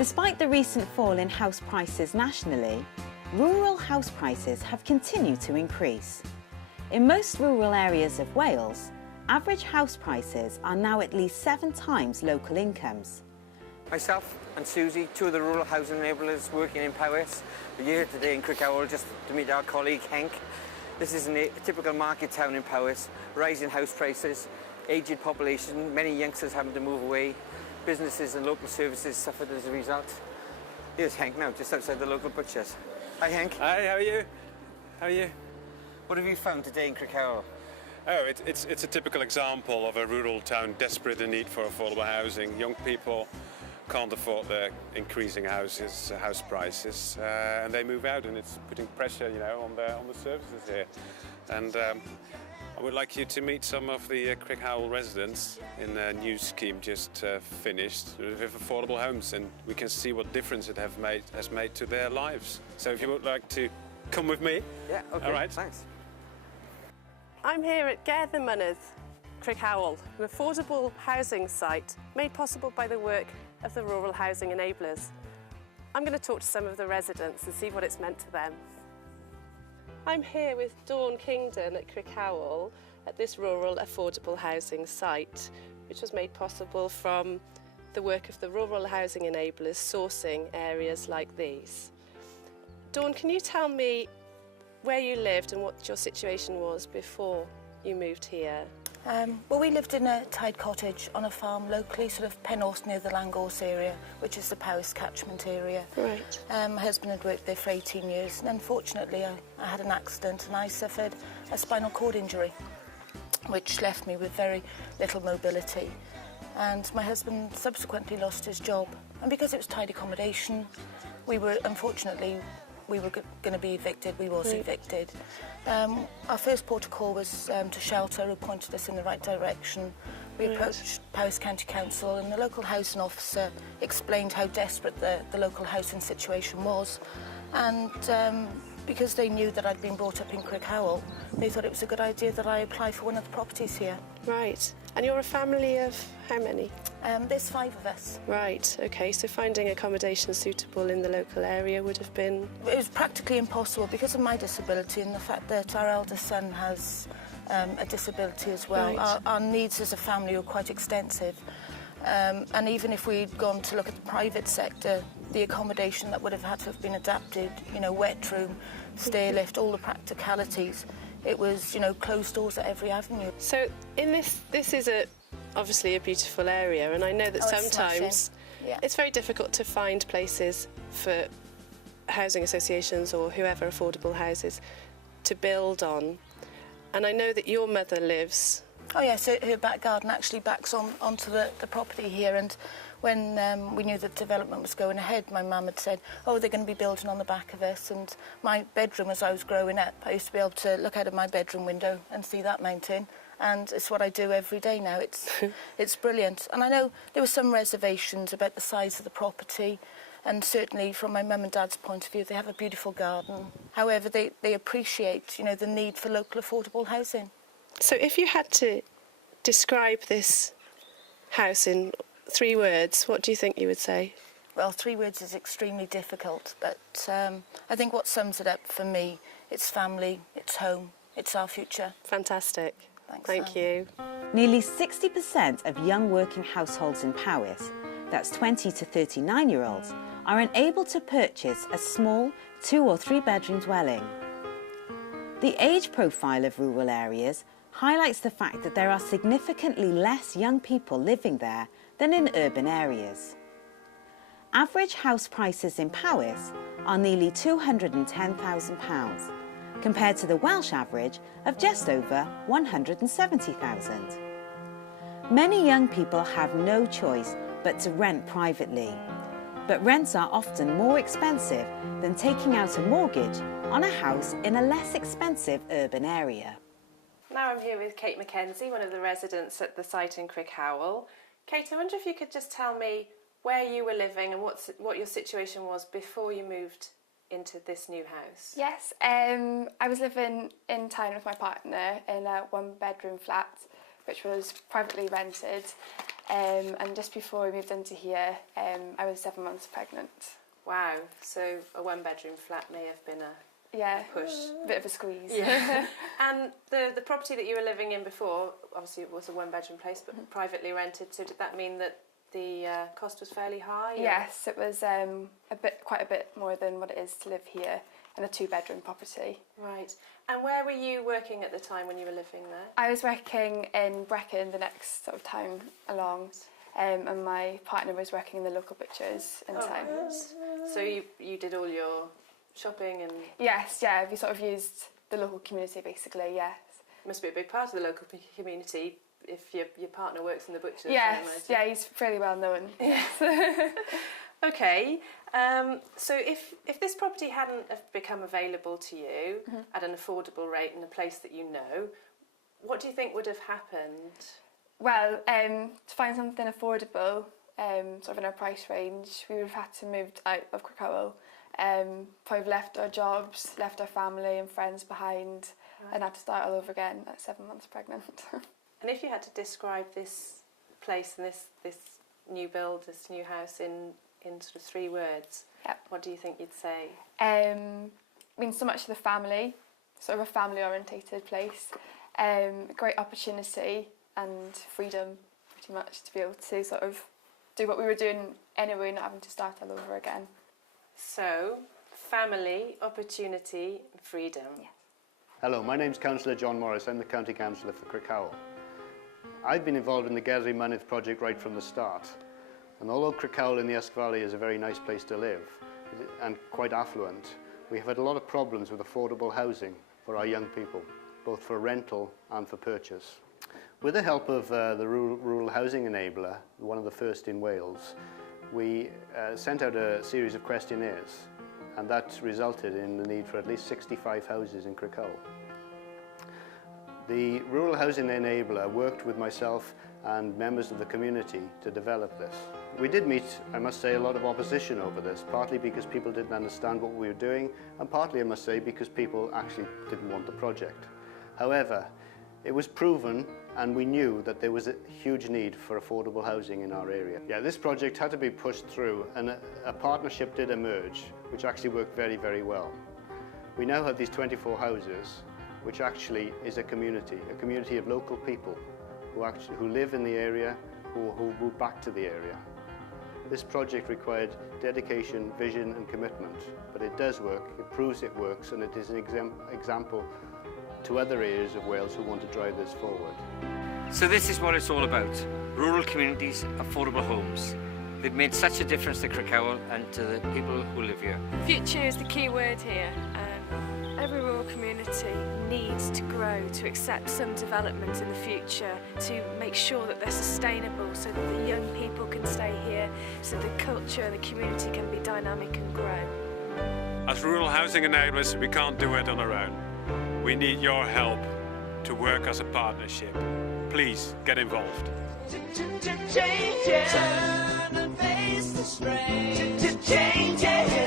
Despite the recent fall in house prices nationally, rural house prices have continued to increase. In most rural areas of Wales, average house prices are now at least 7 times local incomes. Myself and Susie, two of the rural housing enablers working in Powys. We're here today in Crickhowel just to meet our colleague Henk. This is a typical market town in Powys. Rising house prices, aged population, many youngsters having to move away. Businesses and local services suffered as a result. Here's Henk now, just outside the local butcher's. Hi Henk. Hi, how are you? How are you? What have you found today in Crickhowel? Oh, it's a typical example of a rural town desperate in need for affordable housing. Young people can't afford the increasing house prices, and they move out, and it's putting pressure, on the services here. And I would like you to meet some of the Crickhowel residents in a new scheme just finished with affordable homes, and we can see what difference it has made to their lives. So if you would like to come with me. Yeah, okay, all right. Thanks. I'm here at Gerdd Mynydd, Crickhowel, an affordable housing site made possible by the work of the rural housing enablers. I'm going to talk to some of the residents and see what it's meant to them. I'm here with Dawn Kingdon at Crickhowel at this rural affordable housing site, which was made possible from the work of the rural housing enablers sourcing areas like these. Dawn, can you tell me where you lived and what your situation was before you moved here? Well, we lived in a tied cottage on a farm locally, sort of Pennorth near the Langorse area, which is the Powys catchment area. Right. My husband had worked there for 18 years, and unfortunately I had an accident and I suffered a spinal cord injury, which left me with very little mobility. And my husband subsequently lost his job. And because it was tied accommodation, unfortunately, we were going to be evicted. We was evicted. Our first port of call was to Shelter, who pointed us in the right direction. We approached Powys County Council, and the local housing officer explained how desperate the local housing situation was. And because they knew that I'd been brought up in Crickhowel, they thought it was a good idea that I apply for one of the properties here. Right. And you're a family of how many? There's 5 of us. Right, OK, so finding accommodation suitable in the local area would have been... It was practically impossible because of my disability and the fact that our eldest son has a disability as well. Right. Our needs as a family were quite extensive. And even if we'd gone to look at the private sector, the accommodation that would have had to have been adapted, wet room, stair lift, all the practicalities, it was, closed doors at every avenue. So in this is obviously a beautiful area, and I know that sometimes it's very difficult to find places for housing associations or whoever affordable houses to build on. And I know that your mother lives... Oh yeah, so her back garden actually backs onto the property here, and when we knew that development was going ahead, my mum had said, oh, they're going to be building on the back of us. And my bedroom, as I was growing up, I used to be able to look out of my bedroom window and see that mountain, and it's what I do every day now. It's brilliant. And I know there were some reservations about the size of the property, and certainly from my mum and dad's point of view, they have a beautiful garden. However, they appreciate, the need for local affordable housing. So if you had to describe this house in 3 words, what do you think you would say? Well, 3 words is extremely difficult, but I think what sums it up for me, it's family, it's home, it's our future. Fantastic. Thanks, Thank you. Nearly 60% of young working households in Powys, that's 20 to 39-year-olds, are unable to purchase a small 2 or 3 bedroom dwelling. The age profile of rural areas highlights the fact that there are significantly less young people living there than in urban areas. Average house prices in Powys are nearly £210,000, compared to the Welsh average of just over £170,000. Many young people have no choice but to rent privately, but rents are often more expensive than taking out a mortgage on a house in a less expensive urban area. Now I'm here with Kate Mackenzie, one of the residents at the site in Crickhowel. Kate, I wonder if you could just tell me where you were living and what your situation was before you moved into this new house. Yes, I was living in town with my partner in a 1-bedroom flat, which was privately rented. and just before we moved into here, I was 7 months pregnant. Wow, so a one-bedroom flat may have been Yeah, a push. a bit of a squeeze. Yeah. And the property that you were living in before, obviously it was a one-bedroom place, but privately rented, so did that mean that the cost was fairly high? Or? Yes, it was quite a bit more than what it is to live here in a 2-bedroom property. Right. And where were you working at the time when you were living there? I was working in Brecon, the next sort of town along, and my partner was working in the local butchers in town. Right. So you did all your shopping and... Yes, yeah, we sort of used the local community basically, yes. Must be a big part of the local community if your partner works in the butchers. Yes, yeah, he's fairly well known. Yes. Okay, so if this property hadn't have become available to you at an affordable rate in a place that you know, what do you think would have happened? Well, to find something affordable, sort of in our price range, we would have had to move out of Crickhowel. Probably left our jobs, left our family and friends behind, and had to start all over again at 7 months pregnant. And if you had to describe this place and this new build, this new house in sort of 3 words, what do you think you'd say? Means so much to the family, sort of a family-orientated place. Great opportunity and freedom, pretty much, to be able to sort of do what we were doing anyway, not having to start all over again. So, family, opportunity, and freedom. Yeah. Hello, my name's Councillor John Morris. I'm the County Councillor for Crickhowel. I've been involved in the Gerri Mynydd project right from the start. And although Crickhowel in the Usk Valley is a very nice place to live and quite affluent, we have had a lot of problems with affordable housing for our young people, both for rental and for purchase. With the help of the Rural Housing Enabler, one of the first in Wales, we sent out a series of questionnaires, and that resulted in the need for at least 65 houses in Crickhowel. The Rural Housing Enabler worked with myself and members of the community to develop this. We did meet, I must say, a lot of opposition over this, partly because people didn't understand what we were doing, and partly, I must say, because people actually didn't want the project. However, it was proven, and we knew that there was a huge need for affordable housing in our area. Yeah, this project had to be pushed through, and a partnership did emerge, which actually worked very, very well. We now have these 24 houses, which actually is a community of local people who live in the area, who move back to the area. This project required dedication, vision and commitment, but it does work, it proves it works, and it is an example to other areas of Wales who want to drive this forward. So this is what it's all about. Rural communities, affordable homes. They've made such a difference to Crickhowel and to the people who live here. Future is the key word here. Every rural community needs to grow, to accept some development in the future, to make sure that they're sustainable so that the young people can stay here, so the culture and the community can be dynamic and grow. As rural housing enablers, we can't do it on our own. We need your help to work as a partnership. Please get involved. Change it. Turn and face the strain. Change it.